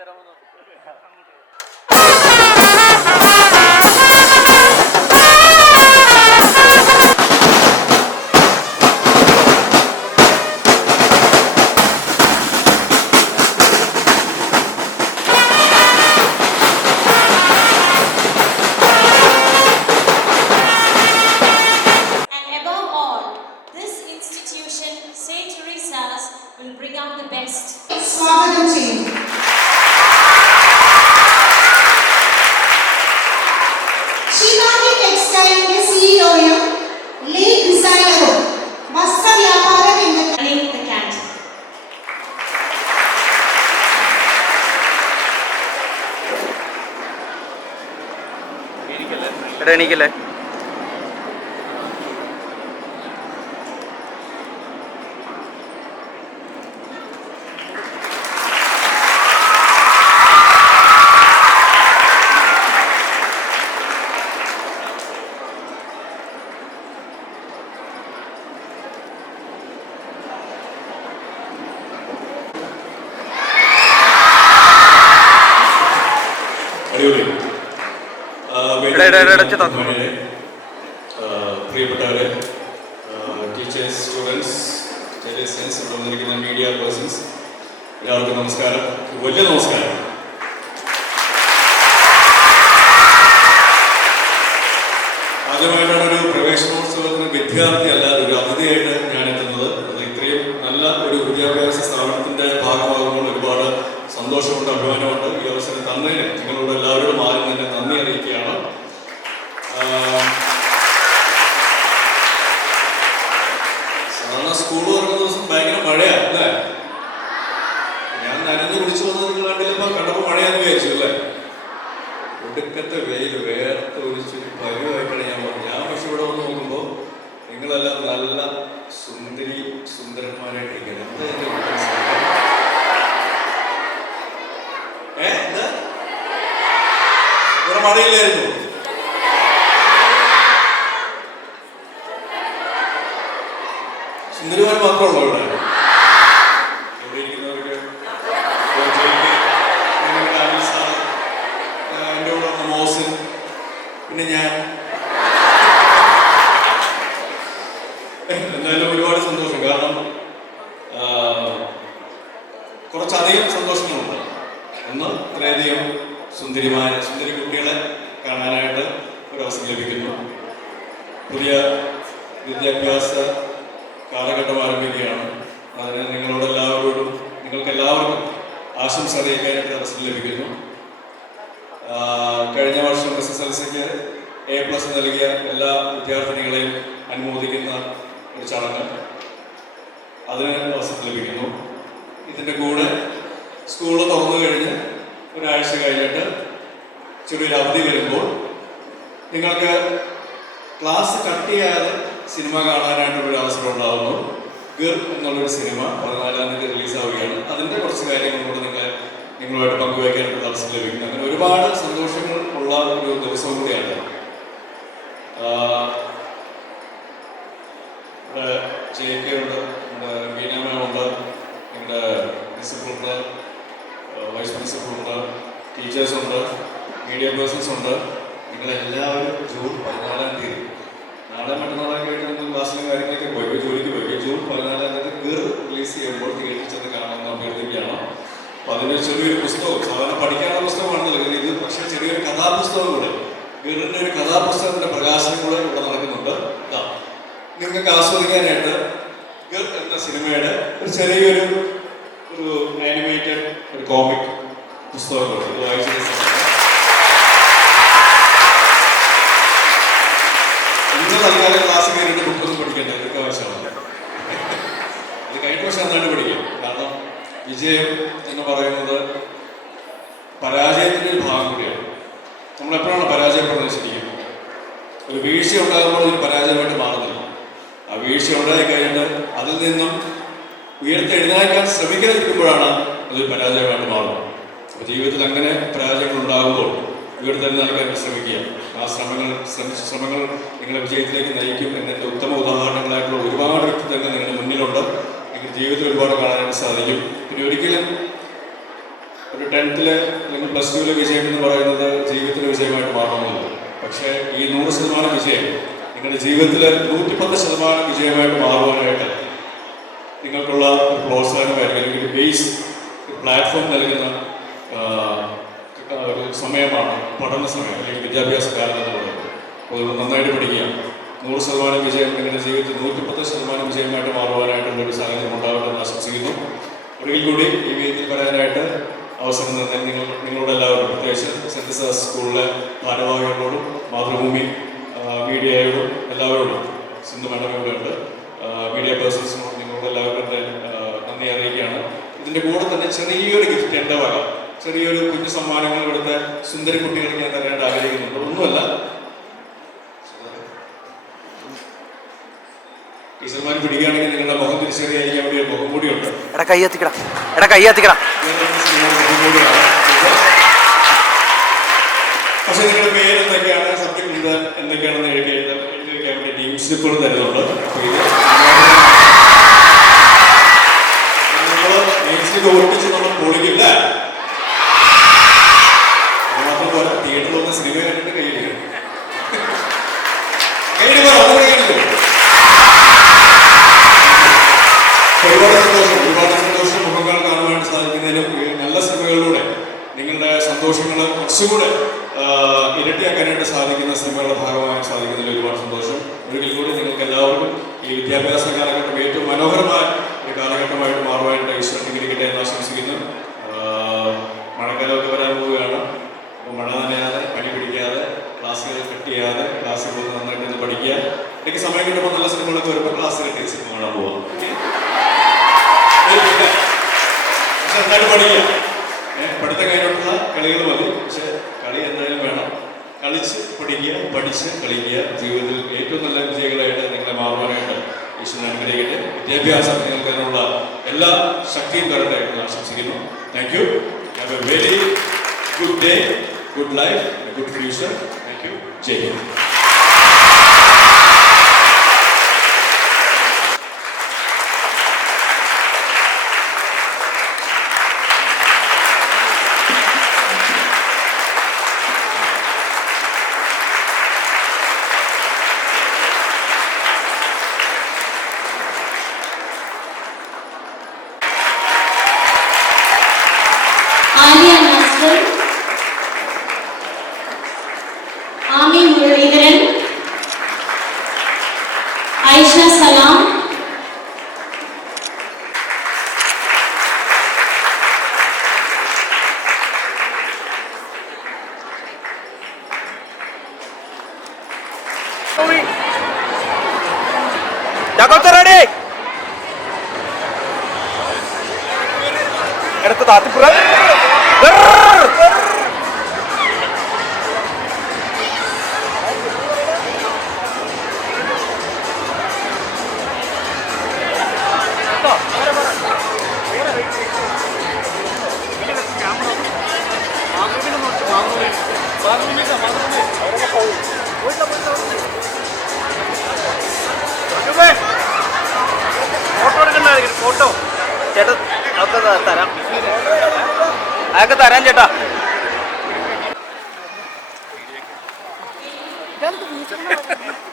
era uno. എണീക്കല്ലേ അടിപൊളി ആ, എടാ, ആ, പ്രിയപ്പെട്ടവരെ ടീച്ചേഴ്സ് സ്റ്റുഡൻസ് ടെലിസൻസ് ഇവിടെ വന്നിരിക്കുന്ന മീഡിയ പേഴ്സൺസ് എല്ലാവർക്കും നമസ്കാരം. വലിയ നമസ്കാരം. ആദ്യമായിട്ടാണ് ഒരു പ്രവേശനോത്സവത്തിന് വിദ്യാർത്ഥി അല്ലാതെ ഒരു അതിഥിയായിട്ട് ഞാൻ എത്തുന്നത് അത് ഇത്രയും നല്ല ഒരു വിദ്യാഭ്യാസ സ്ഥാപനത്തിന്റെ ഭാഗമാകുമ്പോൾ ഒരുപാട് സന്തോഷമുണ്ട് അഭിമാനമുണ്ട്. ഈ അവസരം തന്നതിന് നിങ്ങളോട് എല്ലാവരോടും ആദ്യം തന്നെ നന്ദി അറിയിക്കുകയാണ് ആഹ് സാധാരണ സ്കൂൾ തുറക്കുന്ന ദിവസം ഭയങ്കര മഴയാണ് അല്ലേ? ഞാൻ നനഞ്ഞു കുടിച്ചു വന്നത് നിങ്ങൾ കണ്ടില്ലപ്പോ കണ്ടപ്പോ മഴയാന്ന് വിചാരിച്ചു അല്ലേ? ഒടുക്കത്തെ വെയിൽ വേർത്ത് ഒഴിച്ച് പരുവായിട്ടാണ് ഞാൻ പറഞ്ഞത് ഞാൻ പക്ഷെ ഇവിടെ വന്ന് നോക്കുമ്പോൾ നിങ്ങളെല്ലാം നല്ല സുന്ദരി സുന്ദരന്മാരായിട്ടിരിക്കുന്നത് എന്താ എന്റെ? ഏ? എന്താ? ഇവിടെ മഴയില്ലായിരുന്നു. സുന്ദരിമാർ മാത്രമുള്ളൂ ഇവിടെ ഇവിടെ ആ, എന്റെ കൂടെ വന്ന മോസിൻ പിന്നെ ഞാൻ. എന്തായാലും ഒരുപാട് സന്തോഷം. കാരണം കുറച്ചധികം സന്തോഷങ്ങളുണ്ട്. ഒന്ന് ഇത്രയധികം സുന്ദരിമാരെ സുന്ദരി കുട്ടികളെ കാണാനായിട്ട് ഒരു അവസരം ലഭിക്കുന്നു. പുതിയ വിദ്യാഭ്യാസ കാലഘട്ടം ആരംഭിക്കുകയാണ് അതിന് നിങ്ങളോട് എല്ലാവരോടും നിങ്ങൾക്ക് എല്ലാവർക്കും ആശംസ അറിയിക്കാനായിട്ട് അവസരം ലഭിക്കുന്നു. കഴിഞ്ഞ വർഷം എസ് എസ് എൽ സിക്ക് എ പ്ലസ് നൽകിയ എല്ലാ വിദ്യാർത്ഥിനികളെയും അനുമോദിക്കുന്ന ഒരു ചടങ്ങ് അതിന് അവസരം ലഭിക്കുന്നു. ഇതിന്റെ കൂടെ സ്കൂൾ തുറന്നു കഴിഞ്ഞ് ഒരാഴ്ച കഴിഞ്ഞിട്ട് ചെറിയൊരു അവധി വരുമ്പോൾ നിങ്ങൾക്ക് ക്ലാസ് കട്ട് ചെയ്യാതെ സിനിമ കാണാനായിട്ട് ഒരു അവസരം ഉണ്ടാകുന്നു ഗിർ എന്നുള്ളൊരു സിനിമ പതിനാലാം തീയതി റിലീസാവുകയാണ്. അതിന്റെ കുറച്ച് കാര്യങ്ങൾ കൂടെ നിങ്ങൾ നിങ്ങളുമായിട്ട് പങ്കുവയ്ക്കാനായിട്ട് അവസരം ലഭിക്കുന്നു. അങ്ങനെ ഒരുപാട് സന്തോഷങ്ങൾ ഉള്ള ഒരു ദിവസം കൂടിയാണ്. ഇവിടെ ജെ കെ ഉണ്ട് നമ്മുടെ ബീന ഉണ്ട് നിങ്ങളുടെ പ്രിൻസിപ്പളുണ്ട് വൈസ് പ്രിൻസിപ്പളുണ്ട് ഉണ്ട് മീഡിയ പേഴ്സൺസ് ഉണ്ട്. നിങ്ങളെല്ലാവരും ജൂൺ പതിനാലാം തീയതി റിലീസ് ചെയ്യുമ്പോൾ തിയേറ്ററിൽ ചെന്ന് കാണാമെന്ന് അഭ്യർത്ഥിക്കുകയാണ് അപ്പോൾ അതിന് ചെറിയൊരു പുസ്തകം സാധാരണ പഠിക്കാനുള്ള പുസ്തകമാണല്ലോ ഇത്. പക്ഷേ ചെറിയൊരു കഥാപുസ്തകം കൂടെ. വീടിന്റെ ഒരു കഥാപുസ്തകത്തിന്റെ പ്രകാശനം കൂടെ ഇവിടെ നടക്കുന്നുണ്ട്. നിങ്ങൾക്ക് ആസ്വദിക്കാനായിട്ട് ഗർട്ട് എന്ന സിനിമയുടെ ഒരു ചെറിയൊരു ഒരു ആനിമേറ്റഡ് ഒരു കോമിക് പുസ്തകമുണ്ട്. ഇത് വായിച്ചതിന് വർഷം നന്നായിട്ട് പഠിക്കും. കാരണം വിജയം എന്ന് പറയുന്നത് പരാജയത്തിന്റെ ഒരു ഭാഗം കൂടിയാണ്. നമ്മൾ എപ്പോഴാണ് പരാജയപ്പെടുന്നത് ശരിക്കും ഒരു വീഴ്ച ഉണ്ടാകുമ്പോൾ ഒരു പരാജയമായിട്ട് മാറുന്നില്ല. ആ വീഴ്ച ഉണ്ടായി കഴിഞ്ഞിട്ട് അതിൽ നിന്നും ഉയർത്തെഴുന്നേക്കാൻ ശ്രമിക്കാതിരിക്കുമ്പോഴാണ് അതൊരു പരാജയമായിട്ട് മാറുന്നത്. അപ്പോൾ ജീവിതത്തിൽ അങ്ങനെ പരാജയങ്ങൾ ഉണ്ടാകുമ്പോൾ ഉയർത്തെഴുന്നേൽക്കാൻ ശ്രമിക്കുക. ആ ശ്രമങ്ങൾ ശ്രമിച്ച ശ്രമങ്ങൾ നിങ്ങളെ വിജയത്തിലേക്ക് നയിക്കും എന്നതിന്റെ ഉത്തമ ഉദാഹരണങ്ങളായിട്ടുള്ള ഒരുപാട് വ്യക്തിത്വങ്ങൾ നിങ്ങളുടെ മുന്നിലുണ്ട്. നിങ്ങൾക്ക് ജീവിതത്തിൽ ഒരുപാട് കാണാനായിട്ട് സാധിക്കും. പിന്നെ ഒരിക്കലും ഒരു ടെൻത്തിൽ അല്ലെങ്കിൽ പ്ലസ് ടുവിലെ വിജയം എന്ന് പറയുന്നത് ജീവിതത്തിലെ വിജയമായിട്ട് മാറണമെന്നില്ല. പക്ഷേ ഈ നൂറ് ശതമാനം വിജയം നിങ്ങളുടെ ജീവിതത്തിലെ നൂറ്റിപ്പത്ത് ശതമാനം വിജയമായിട്ട് മാറുവാനായിട്ട് നിങ്ങൾക്കുള്ള ഒരു പ്രോത്സാഹനമായിരിക്കും. അല്ലെങ്കിൽ ഒരു ബേസ് ഒരു പ്ലാറ്റ്ഫോം നൽകുന്ന ഒരു സമയമാണ് പഠന സമയം അല്ലെങ്കിൽ വിദ്യാഭ്യാസ കാലം എന്ന് പറയുന്നത്. അപ്പോൾ നന്നായിട്ട് പഠിക്കുക. നൂറ് ശതമാനം വിജയം നിങ്ങളുടെ ജീവിതത്തിൽ നൂറ്റിപ്പത്ത് ശതമാനം വിജയമായിട്ട് മാറുവാനായിട്ടുള്ള ഒരു സാഹചര്യം ഉണ്ടാവട്ടെ എന്ന് ആശംസിക്കുന്നു. ഒരിക്കൽ കൂടി ഈ വേദിയിൽ പറയാനായിട്ട് അവസരം തന്നെ നിങ്ങൾ നിങ്ങളോട് എല്ലാവരും പ്രത്യേകിച്ച് സെന്റ് സാസ് സ്കൂളിലെ ഭാരവാഹികളോടും മാതൃഭൂമി മീഡിയയോടും എല്ലാവരോടും സിന്ധു മാഡം മീഡിയ പേഴ്സൺസിനോട് നിങ്ങളോട് എല്ലാവരും എന്റെ ആ, നന്ദി അറിയിക്കുകയാണ്. ഇതിന്റെ കൂടെ തന്നെ ചെറിയൊരു ഗിഫ്റ്റ് എന്റെ വക ചെറിയൊരു കുഞ്ഞു സമ്മാനങ്ങൾ ഇവിടുത്തെ സുന്ദരി കുട്ടികൾക്ക് ഞാൻ തരാനായിട്ട് ആഗ്രഹിക്കുന്നുണ്ട്. ഒന്നുമല്ല പിടിക്കുകയാണെങ്കിൽ നിങ്ങളുടെ മുഖം തിരിച്ചറിയാതിരിക്കാൻ വേണ്ടി ഒരു മുഖം കൂടിയുണ്ട്. എടാ കൈ എടാ കൈ എത്തിക്കടാ. പക്ഷെ നിങ്ങളുടെ പേര് എന്തൊക്കെയാണ്? സബ്ജക്ട് ഇത് എന്തൊക്കെയാണെന്ന് എഴുതി എഴുതാൻ- എഴുതി വെക്കാൻ വേണ്ടി ടീം സ്ലിപ്പുകൾ തരുന്നുണ്ട്. ഇത് നെയിം സ്ലിപ്പ് കാലഘട്ടം ഏറ്റവും മനോഹരമായ ഒരു കാലഘട്ടമായിട്ട് മാറുവാനായിട്ട് ഈശ്വരൻ അനുഗ്രഹിക്കട്ടെ എന്ന് ആശംസിക്കുന്നു. മഴക്കാലമൊക്കെ വരാൻ പോവുകയാണ്. അപ്പോൾ മഴ നനയാതെ പനി പിടിക്കാതെ ക്ലാസ്സുകൾ കട്ട് ചെയ്യാതെ ക്ലാസ്സിൽ പോയി നന്നായിട്ട് ഇരുന്ന് പഠിക്കുക. എനിക്ക് സമയം കിട്ടുമ്പോൾ നല്ല സിനിമകളൊക്കെ വരുമ്പോൾ ക്ലാസ് കട്ട് ചെയ്ത് സിനിമ കാണാൻ പോകാം പഠിക്കുക പഠിത്തം കഴിഞ്ഞിട്ടുള്ള കളികൾ മതി. പക്ഷെ കളി എന്തായാലും വേണം. കളിച്ച് പഠിക്കുക പഠിച്ച് കളിക്കുക. ജീവിതത്തിൽ ഏറ്റവും നല്ല വിജയികളായിട്ട് നിങ്ങളെ മാറുവാനായിട്ട് ഈശ്വരൻ അനുഗ്രഹിക്കട്ടെ. വിദ്യാഭ്യാസം നിങ്ങൾക്ക് അതിനുള്ള എല്ലാ ശക്തിയും തരട്ടെ എന്ന് ആശംസിക്കുന്നു. Thank you have a very good day good life good future thank you Jai Hind ready എടുത്ത താത്തിപ്പുറ. ഫോട്ടോ ചേട്ടാ ത- തരാം. അതൊക്കെ തരാം ചേട്ടാ. ഇതാണ്